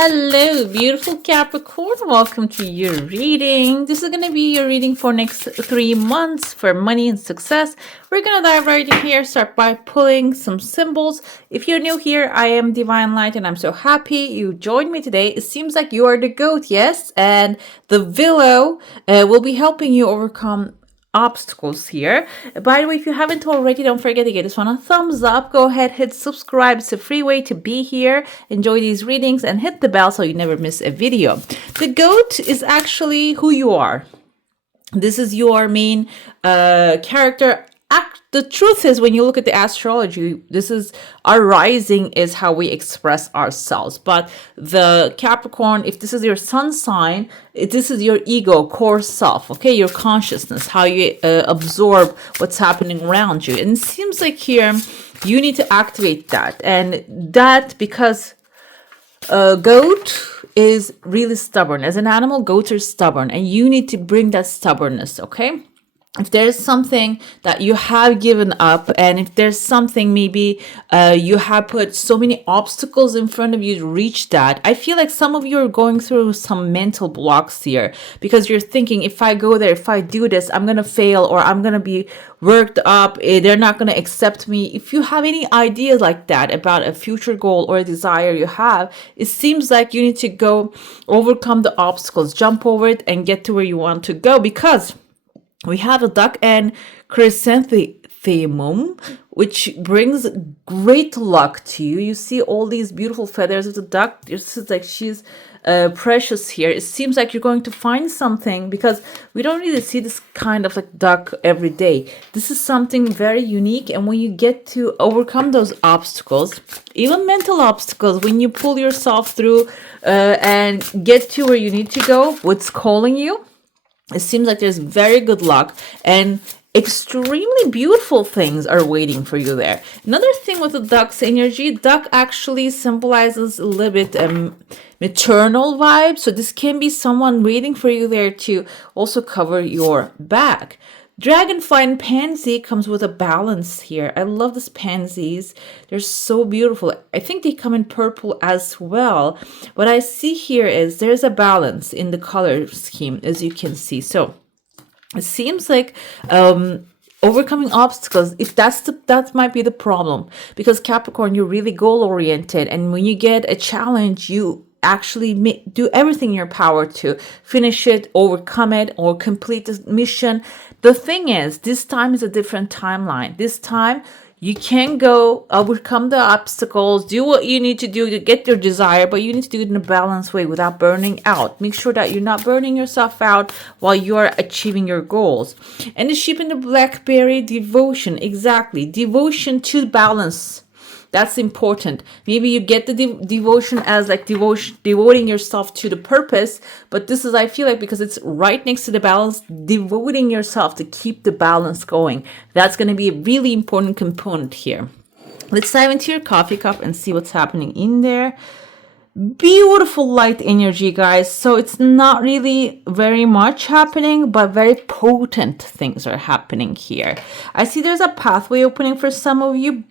Hello, beautiful Capricorn. Welcome to your reading. This is going to be your reading for next 3 months for money and success. We're going to dive right in here, start by pulling some symbols. If you're new here, I am Divine Light and I'm so happy you joined me today. It seems like you are the goat, yes? And the willow will be helping you overcome obstacles here. By the way, if you haven't already, don't forget to give this one a thumbs up. Go ahead, hit subscribe. It's a free way to be here, enjoy these readings, and hit the bell so you never miss a video. The goat is actually who you are. This is your main character. The truth is, when you look at the astrology, this is our rising is how we express ourselves. But the Capricorn, if this is your sun sign, this is your ego, core self, okay? Your consciousness, how you absorb what's happening around you. And it seems like here you need to activate that. And that because goat is really stubborn. As an animal, goats are stubborn. And you need to bring that stubbornness, okay? If there's something that you have given up, and if there's something maybe you have put so many obstacles in front of you to reach that, I feel like some of you are going through some mental blocks here because you're thinking, if I go there, if I do this, I'm going to fail or I'm going to be worked up. They're not going to accept me. If you have any ideas like that about a future goal or a desire you have, it seems like you need to go overcome the obstacles, jump over it and get to where you want to go, because we have a duck and chrysanthemum, which brings great luck to you. You see all these beautiful feathers of the duck. This is like she's precious here. It seems like you're going to find something because we don't really see this kind of like duck every day. This is something very unique. And when you get to overcome those obstacles, even mental obstacles, when you pull yourself through and get to where you need to go, what's calling you, it seems like there's very good luck and extremely beautiful things are waiting for you there. Another thing with the duck's energy, duck actually symbolizes a little bit maternal vibe. So this can be someone waiting for you there to also cover your back. Dragonfly and pansy comes with a balance here. I love these pansies. They're so beautiful. I think they come in purple as well. What I see here is there's a balance in the color scheme, as you can see. So it seems like overcoming obstacles, if that might be the problem, because Capricorn, you're really goal oriented, and when you get a challenge, you actually do everything in your power to finish it, overcome it, or complete the mission. The thing is, this time is a different timeline. This time you can go overcome the obstacles, do what you need to do to get your desire, but you need to do it in a balanced way without burning out. Make sure that you're not burning yourself out while you're achieving your goals. And the sheep and the blackberry, devotion, exactly. Devotion to balance. That's important. Maybe you get the devotion as like devoting yourself to the purpose, but this is, I feel like, because it's right next to the balance, devoting yourself to keep the balance going. That's going to be a really important component here. Let's dive into your coffee cup and see what's happening in there. Beautiful light energy, guys. So it's not really very much happening, but very potent things are happening here. I see there's a pathway opening for some of you.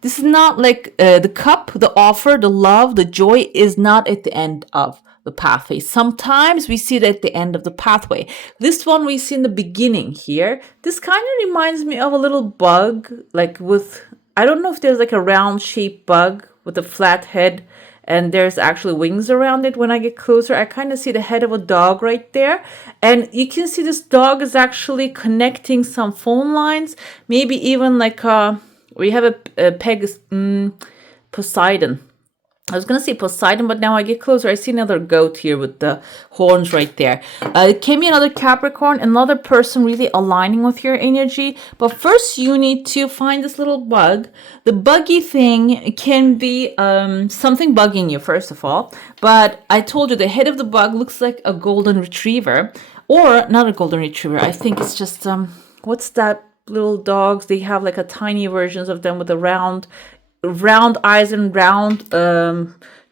This is not like the cup, the offer, the love, the joy is not at the end of the pathway. Sometimes we see it at the end of the pathway. This one we see in the beginning here. This kind of reminds me of a little bug, like with, I don't know if there's like a round shaped bug with a flat head and there's actually wings around it. When I get closer, I kind of see the head of a dog right there. And you can see this dog is actually connecting some phone lines, maybe even like we have a Poseidon. I was going to say Poseidon, but now I get closer. I see another goat here with the horns right there. It can be another Capricorn, another person really aligning with your energy. But first, you need to find this little bug. The buggy thing can be something bugging you, first of all. But I told you the head of the bug looks like a golden retriever. Or not a golden retriever. I think it's just, what's that? Little dogs, they have like a tiny versions of them with a round eyes and round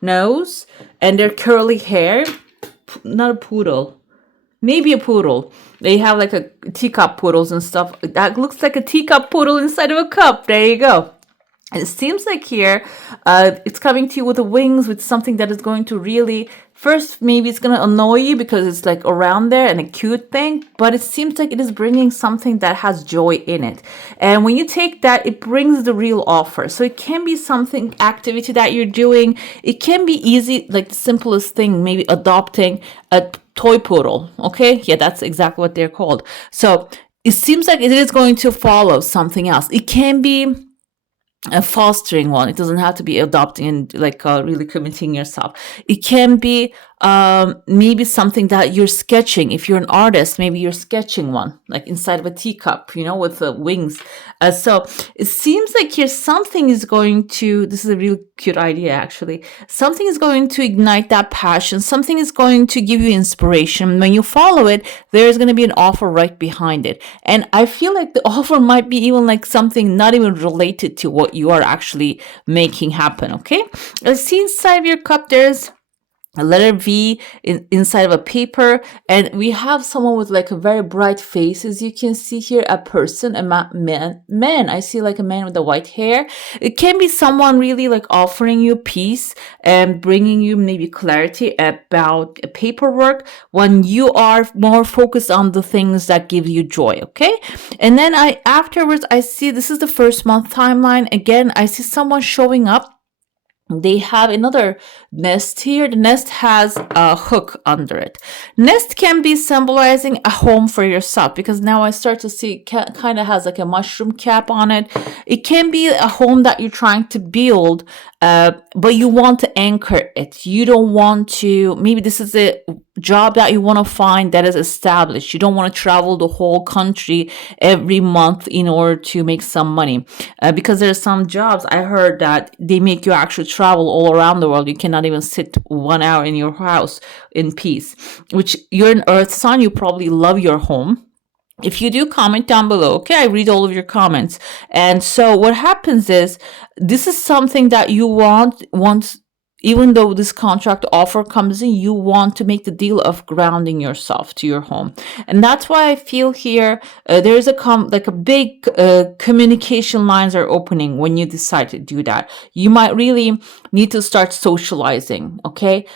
nose, and their curly hair. Not a poodle, maybe a poodle. They have like a teacup poodles and stuff that looks like a teacup poodle inside of a cup. There you go. it seems like here, it's coming to you with the wings, with something that is going to really, first, maybe it's going to annoy you because it's like around there and a cute thing, but it seems like it is bringing something that has joy in it. And when you take that, it brings the real offer. So it can be something, activity that you're doing. It can be easy, like the simplest thing, maybe adopting a toy poodle. Okay. Yeah, that's exactly what they're called. So it seems like it is going to follow something else. It can be a fostering one. It doesn't have to be adopting and like really committing yourself. It can be maybe something that you're sketching. If you're an artist, maybe you're sketching one like inside of a teacup, with the wings. So it seems like here something is going to, this is a really cute idea actually. Something is going to ignite that passion. Something is going to give you inspiration. When you follow it, there's going to be an offer right behind it. And I feel like the offer might be even like something not even related to what you are actually making happen. Okay. Let's see inside of your cup. There's a letter V inside of a paper, and we have someone with like a very bright face, as you can see here, a person, a man. I see like a man with the white hair. It can be someone really like offering you peace and bringing you maybe clarity about paperwork when you are more focused on the things that give you joy. Okay. And then afterwards I see, this is the first month timeline. Again, I see someone showing up. They have another nest here. The nest has a hook under it. Nest can be symbolizing a home for yourself, because now I start to see kind of has like a mushroom cap on it. It can be a home that you're trying to build, but you want to anchor it. You don't want to, maybe this is a job that you want to find that is established. You don't want to travel the whole country every month in order to make some money, because there's some jobs I heard that they make you actually travel all around the world. You cannot even sit 1 hour in your house in peace, which you're an earth sign. You probably love your home. If you do, comment down below. Okay, I read all of your comments. And so what happens is, this is something that you want once, even though this contract offer comes in, you want to make the deal of grounding yourself to your home. And that's why I feel here there's like a big communication lines are opening when you decide to do that. You might really need to start socializing. Okay.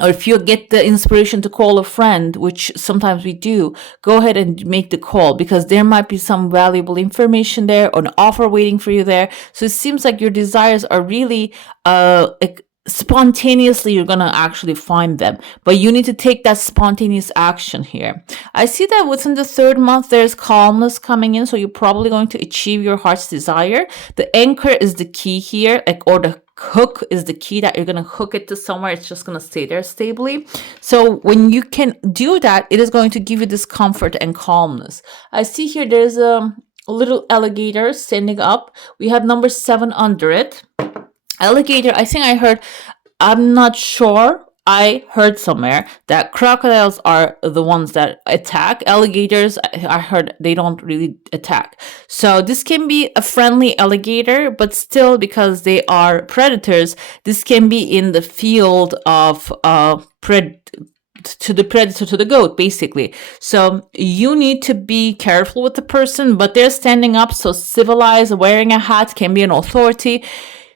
Or if you get the inspiration to call a friend, which sometimes we do, go ahead and make the call, because there might be some valuable information there or an offer waiting for you there. So it seems like your desires are really like spontaneously you're gonna actually find them, but you need to take that spontaneous action here. I see that within the third month there's calmness coming in, so you're probably going to achieve your heart's desire. The anchor is the key here, like, or the hook is the key, that you're going to hook it to somewhere. It's just going to stay there stably. So when you can do that, it is going to give you this comfort and calmness. I see here there's a little alligator standing up. We have number 7 under it. Alligator, I think I heard, I'm not sure, I heard somewhere that crocodiles are the ones that attack. Alligators, I heard they don't really attack. So this can be a friendly alligator, but still, because they are predators, this can be in the field of to the predator, to the goat, basically. So you need to be careful with the person, but they're standing up, so civilized, wearing a hat, can be an authority.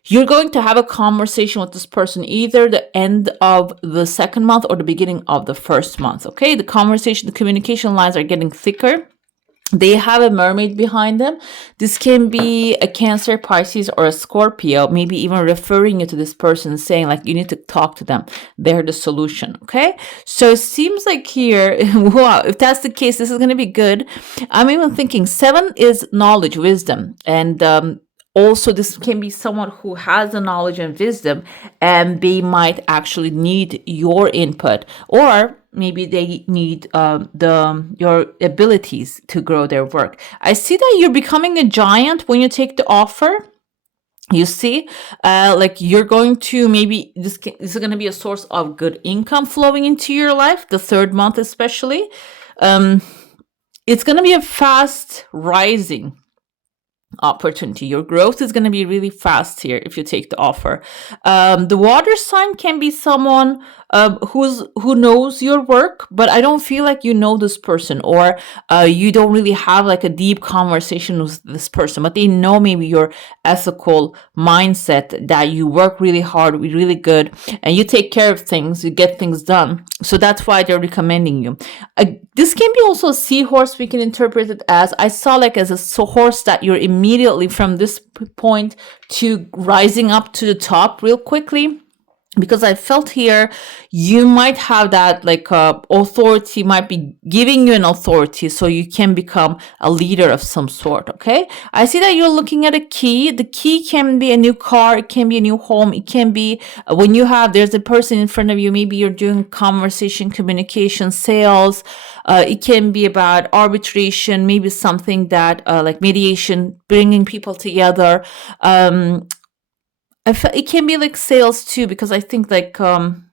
You're going to have a conversation with this person either the end of the second month or the beginning of the first month. Okay, the conversation, the communication lines are getting thicker. They have a mermaid behind them. This can be a Cancer, Pisces, or a Scorpio, maybe even referring you to this person, saying like you need to talk to them. They're the solution. Okay. So it seems like here, wow, if that's the case, this is going to be good. I'm even thinking 7 is knowledge, wisdom, and also, this can be someone who has the knowledge and wisdom, and they might actually need your input, or maybe they need your abilities to grow their work. I see that you're becoming a giant when you take the offer. You see, like you're going to, maybe this is going to be a source of good income flowing into your life, the third month especially. It's going to be a fast rising opportunity. Your growth is going to be really fast here if you take the offer. The water sign can be someone who knows your work, but I don't feel like you know this person, or you don't really have like a deep conversation with this person, but they know maybe your ethical mindset, that you work really hard, really good, and you take care of things, you get things done. So that's why they're recommending you. This can be also a seahorse. We can interpret it as, I saw like as a horse that you're immediately from this point to rising up to the top real quickly. Because I felt here you might have that like authority, might be giving you an authority so you can become a leader of some sort. Okay, I see that you're looking at a key. The key can be a new car, it can be a new home, it can be when you have, there's a person in front of you, maybe you're doing conversation, communication, sales. It can be about arbitration, maybe something that like mediation, bringing people together. It can be like sales too, because I think like I'm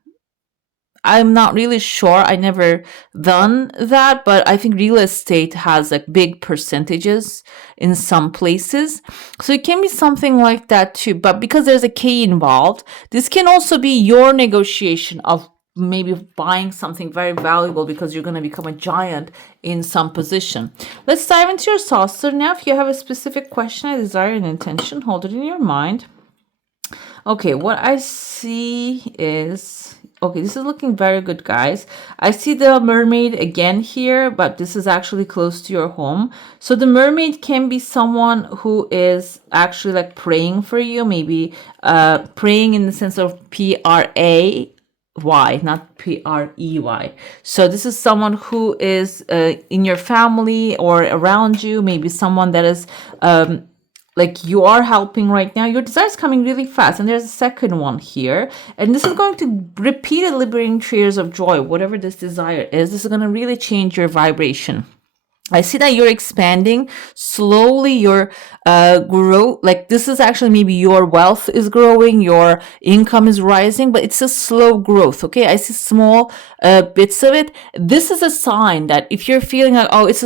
not really sure. I never done that, but I think real estate has like big percentages in some places. So it can be something like that too. But because there's a K involved, this can also be your negotiation of maybe buying something very valuable because you're going to become a giant in some position. Let's dive into your saucer now. If you have a specific question, a desire, an intention, hold it in your mind. Okay, what I see is, okay, this is looking very good, guys. I see the mermaid again here, but this is actually close to your home. So the mermaid can be someone who is actually like praying for you, maybe praying in the sense of P-R-A-Y, not P-R-E-Y. So this is someone who is in your family or around you, maybe someone that is like you are helping right now. Your desire is coming really fast. And there's a second one here. And this is going to repeatedly bring tears of joy, whatever this desire is. This is going to really change your vibration. I see that you're expanding slowly, your growth, like this is actually maybe your wealth is growing, your income is rising, but it's a slow growth. Okay, I see small bits of it. This is a sign that if you're feeling like, oh, it's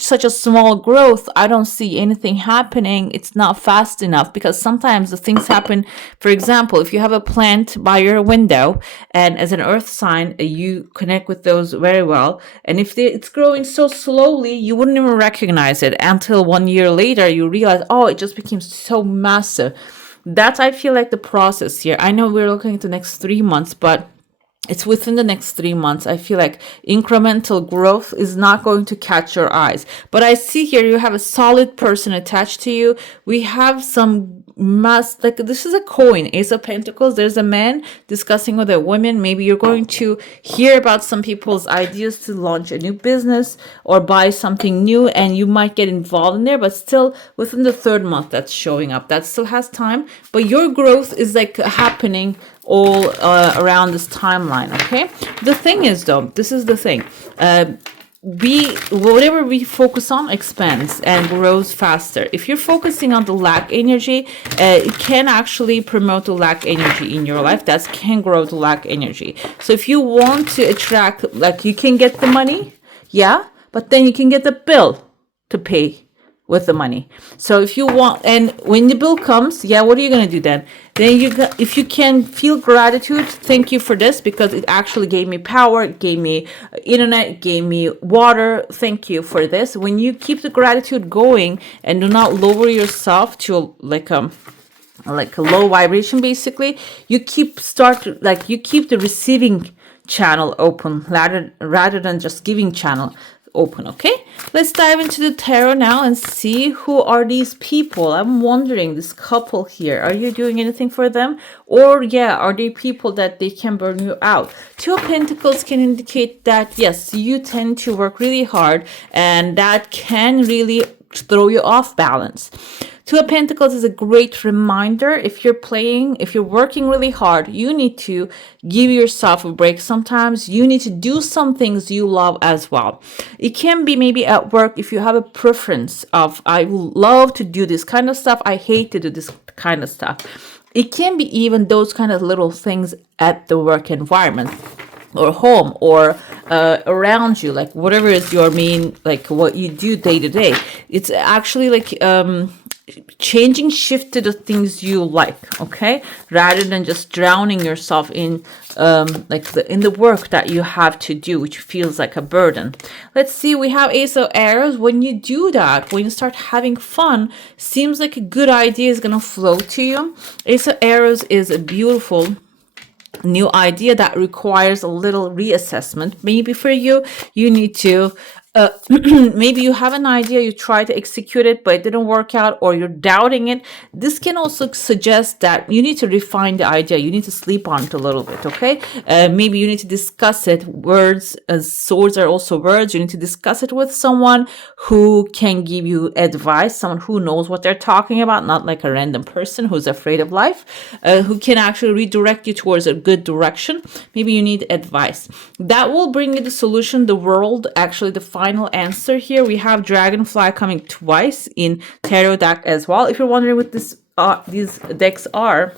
such a small growth, I don't see anything happening, it's not fast enough, because sometimes the things happen. For example, if you have a plant by your window, and as an earth sign, you connect with those very well, and if it's growing so slowly, you wouldn't even recognize it until 1 year later you realize, oh, it just became so massive. That's, I feel like, the process here. I know we're looking at the next 3 months, but it's within the next 3 months. I feel like incremental growth is not going to catch your eyes. But I see here you have a solid person attached to you. We have some like this is a coin, Ace of Pentacles. There's a man discussing with a woman. Maybe you're going to hear about some people's ideas to launch a new business or buy something new, and you might get involved in there, but still within the 3rd month that's showing up. That still has time, but your growth is like happening all around this timeline. Okay, the thing is though, this is the thing, whatever we focus on expands and grows faster. If you're focusing on the lack energy, it can actually promote the lack energy in your life. That can grow the lack energy. So if you want to attract, like, you can get the money, yeah, but then you can get the bill to pay with the money. So if you want, and when the bill comes, yeah, what are you going to do then? Then if you can feel gratitude, thank you for this, because it actually gave me power, it gave me internet, it gave me water, thank you for this. When you keep the gratitude going and do not lower yourself to like a low vibration, basically, you keep the receiving channel open rather than just giving channel open. Okay, let's dive into the tarot now and see who are these people. I'm wondering, this couple here, are you doing anything for them, or are they people that they can burn you out? 2 of Pentacles can indicate that yes, you tend to work really hard, and that can really throw you off balance. 2 of Pentacles is a great reminder. If you're working really hard, you need to give yourself a break. Sometimes you need to do some things you love as well. It can be maybe at work, if you have a preference of, I love to do this kind of stuff, I hate to do this kind of stuff. It can be even those kind of little things at the work environment or home or around you, like whatever is your main, like what you do day to day. It's actually like changing shift to the things you like, okay, rather than just drowning yourself in in the work that you have to do, which feels like a burden. Let's see, we have Ace of Arrows. When you do that, when you start having fun, seems like a good idea is gonna flow to you. Ace of Arrows is a beautiful new idea that requires a little reassessment. Maybe for you, you need to maybe you have an idea, you try to execute it, but it didn't work out, or you're doubting it. This can also suggest that you need to refine the idea. You need to sleep on it a little bit, okay? Maybe you need to discuss it. Words, as swords are also words. You need to discuss it with someone who can give you advice, someone who knows what they're talking about, not like a random person who's afraid of life, who can actually redirect you towards a good direction. Maybe you need advice. That will bring you the solution, the world, actually the final answer here. We have Dragonfly coming twice in tarot deck as well. If you're wondering what these decks are,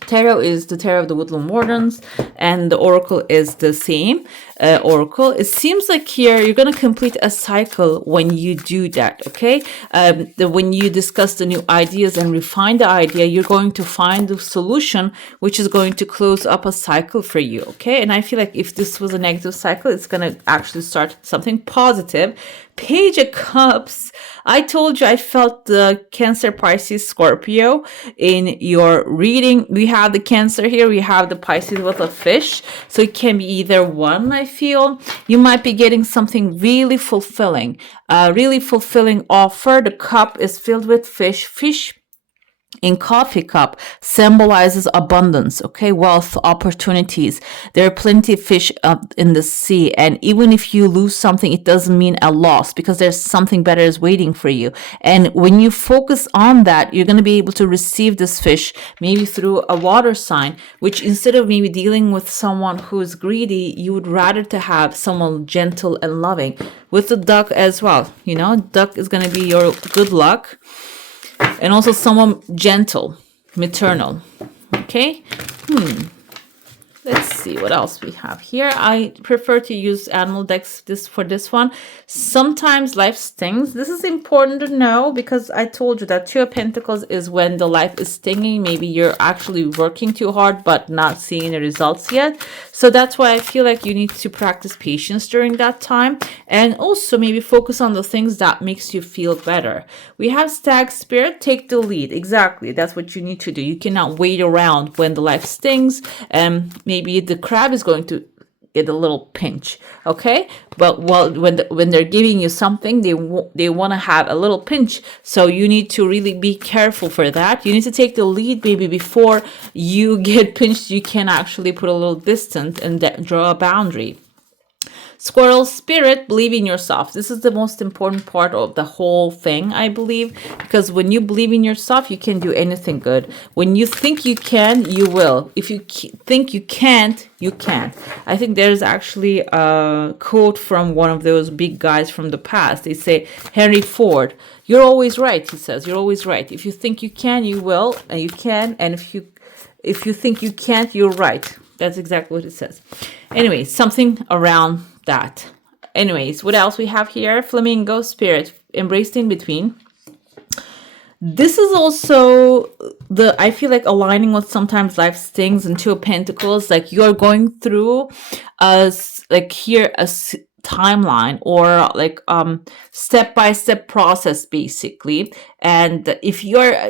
Tarot is the Tarot of the Woodland Wardens, and the Oracle is the same Oracle. It seems like here you're going to complete a cycle when you do that, okay? When you discuss the new ideas and refine the idea, you're going to find the solution, which is going to close up a cycle for you, okay? And I feel like if this was a negative cycle, it's going to actually start something positive. Page of Cups. I told you I felt the Cancer, Pisces, Scorpio in your reading. We have the Cancer here. We have the Pisces with a fish. So it can be either one, I feel. You might be getting something really fulfilling. Really fulfilling offer. The cup is filled with fish. Fish in coffee cup symbolizes abundance, okay, wealth, opportunities. There are plenty of fish up in the sea, and even if you lose something, it doesn't mean a loss, because there's something better is waiting for you. And when you focus on that, you're going to be able to receive this fish maybe through a water sign, which instead of maybe dealing with someone who is greedy, you would rather to have someone gentle and loving. With the duck as well, you know, duck is going to be your good luck. And also someone gentle, maternal. Okay. Let's see what else we have here. I prefer to use animal decks for this one. Sometimes life stings. This is important to know, because I told you that Two of Pentacles is when the life is stinging. Maybe you're actually working too hard but not seeing the results yet. So that's why I feel like you need to practice patience during that time, and also maybe focus on the things that makes you feel better. We have Stag Spirit. Take the lead. Exactly. That's what you need to do. You cannot wait around when the life stings. Maybe the crab is going to get a little pinch, okay? But when they're giving you something, they want to have a little pinch. So you need to really be careful for that. You need to take the lead, maybe before you get pinched. You can actually put a little distance and draw a boundary. Squirrel Spirit, believe in yourself. This is the most important part of the whole thing, I believe, because when you believe in yourself, you can do anything good. When you think you can, you will. If you think you can't, you can't. I think there's actually a quote from one of those big guys from the past. They say, Henry Ford, you're always right, he says. You're always right. If you think you can, you will, and you can. And if you think you can't, you're right. That's exactly what it says. Anyway, something around that. Anyways, what else we have here? Flamingo Spirit, embraced in between. This is also I feel like aligning with sometimes life stings and Two of Pentacles. Like you're going through a timeline, or like step-by-step process basically. And if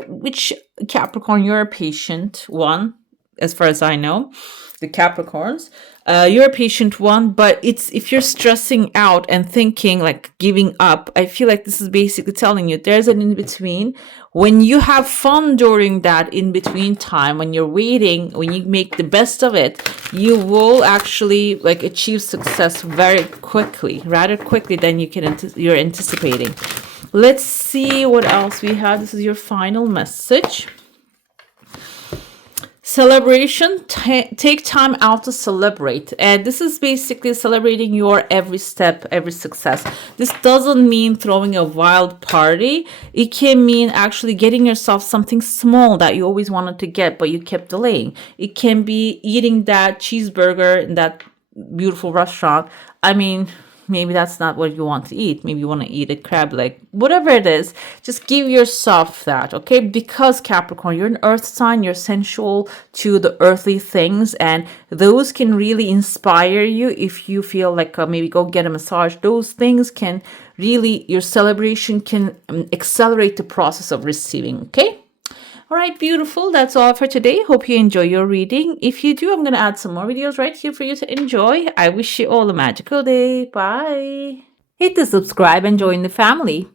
which Capricorn, you're a patient one, as far as I know, the Capricorns. You're a patient one, but if you're stressing out and thinking like giving up, I feel like this is basically telling you there's an in-between. When you have fun during that in-between time, when you're waiting, when you make the best of it, you will actually like achieve success very quickly, rather quickly than you're anticipating. Let's see what else we have. This is your final message. Celebration, take time out to celebrate. And this is basically celebrating your every step, every success. This doesn't mean throwing a wild party. It can mean actually getting yourself something small that you always wanted to get, but you kept delaying. It can be eating that cheeseburger in that beautiful restaurant. I mean, maybe that's not what you want to eat. Maybe you want to eat a crab leg. Whatever it is, just give yourself that, okay? Because Capricorn, you're an earth sign, you're sensual to the earthly things, and those can really inspire you if you feel like maybe go get a massage. Those things can really, your celebration can accelerate the process of receiving, okay? All right, beautiful. That's all for today. Hope you enjoy your reading. If you do, I'm going to add some more videos right here for you to enjoy. I wish you all a magical day. Bye. Hit the subscribe and join the family.